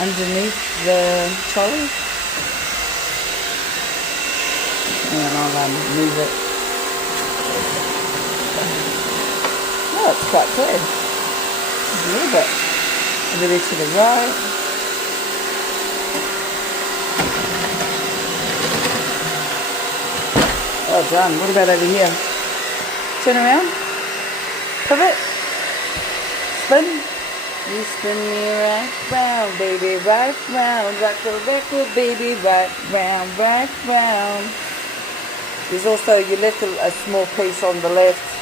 underneath the trolley. And I'll move it. Oh, it's quite clear. Just a little bit. A little bit to the right. Well done. What about over here? Turn around. Pivot. Spin. You spin me right round, baby, right round. Rock the record, baby, right round, right round. There's also, you left a small piece on the left.